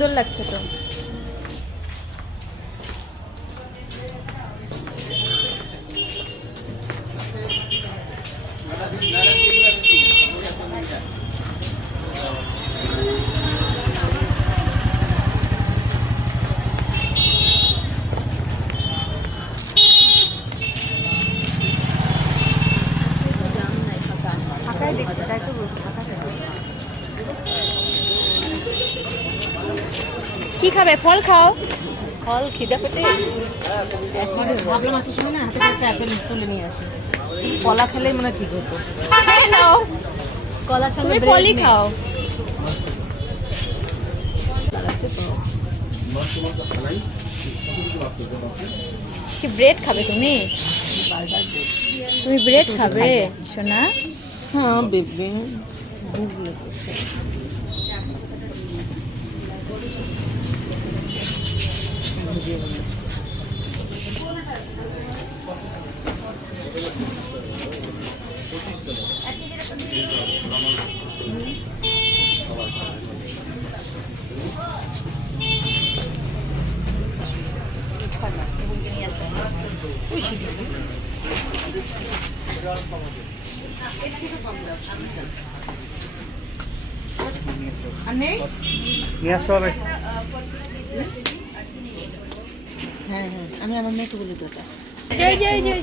সুন্দর লাগছে তো। কি খাবে? ফল খাও। ফল খিদে পেটে ভাবলাম আসার সময় না হাতে একটা অ্যাপেল তুলে নিয়ে আসি। কলা খেলেই মনে ঠিক হতো। খেয়ে নাও, কলার সঙ্গে তুমি ফলই খাও। কি ব্রেড খাবে তুমি? তুমি ব্রেড খাবে সোনা? হ্যাঁ বেবি ভুক লেগেছে। হ্যাঁ হ্যাঁ আমি আমার মেয়েকে বলি তো ওটা জয় জয় জয়।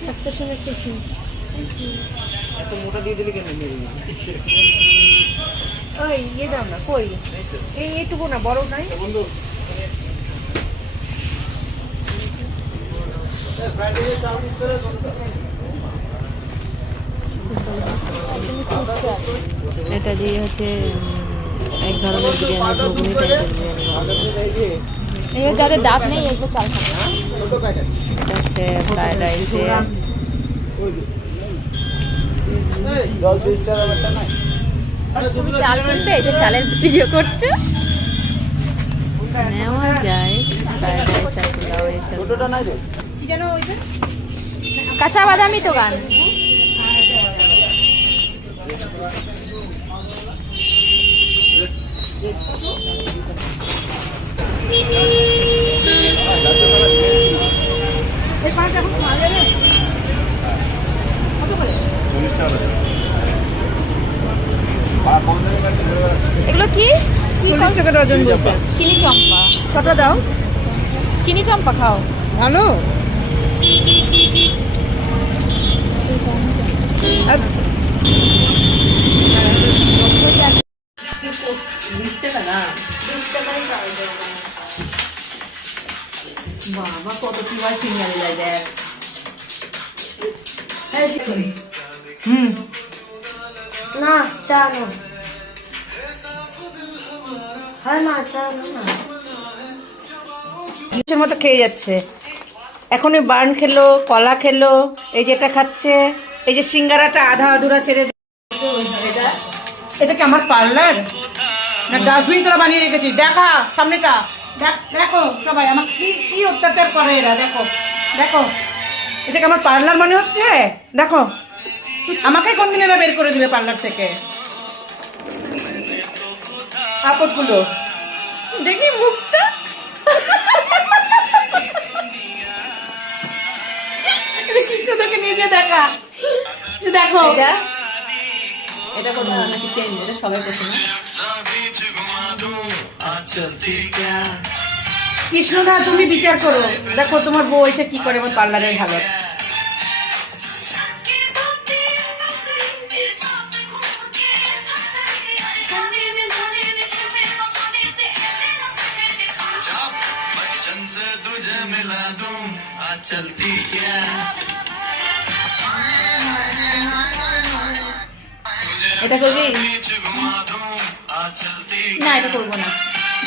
এত মোটা দিয়ে দিলে কেন? ওই ইয়ে দাও না কই এইটুকু না বড় নাই বন্ধু এটা দিয়ে হচ্ছে এক ধরনের বিরিয়ানি ঘুগনি টাইপের বিরিয়ানি। এবার যাদের দাঁত নেই এগুলো চাল খাবে। এটা হচ্ছে ফ্রাইড রাইসে তুমি চাল কিনবে? এই যে চালের ভিডিও করছো। নেওয়া যায় ফ্রাইড রাইস আর পোলাও এইসব। কি জানো ওই যে কাঁচা বাদামি তো গান। এগুলো কি? 40 টাকা ডজন বলছে। চিনি চম্পা। কত দাও? চিনি চম্পা খাও। ভালো আর 20 টাকা না? বাবা কত কি বার সিরিয়াল যায় দেখ। না চা না। হ্যাঁ মা চা না। কিছুর মতো খেয়ে যাচ্ছে। এখনই বার্ন খেলো, কলা খেলো, এই যেটা খাচ্ছে, এই যে সিঙ্গারাটা আধা আধুরা ছেড়ে এটা কি আমার পার্লার না ডাস্টবিন তোরা বানিয়ে রেখেছিস? দেখা সামনেটা দেখো সবাই আমার কি কি অত্যাচার করে এরা। দেখো দেখো এটা কি আমার পার্লার মনে হচ্ছে? দেখো আমাকে কোন দিন এরা বের করে দিবে পার্লার থেকে। আপদগুলো দেখি মুখটা। কৃষ্ণদাকে নিয়ে যে দেখা দেখো এটা কোনো নাকি চেঞ্জ, এটা সবাই করছে না। কৃষ্ণদা তুমি বিচার করো, দেখো তোমার বউ এসে কি করে আমার পার্লারের হালত। এটা করবি না এটা করবো না।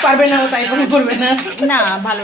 পারবে না, ও তাই কোনো করবে না। না ভালো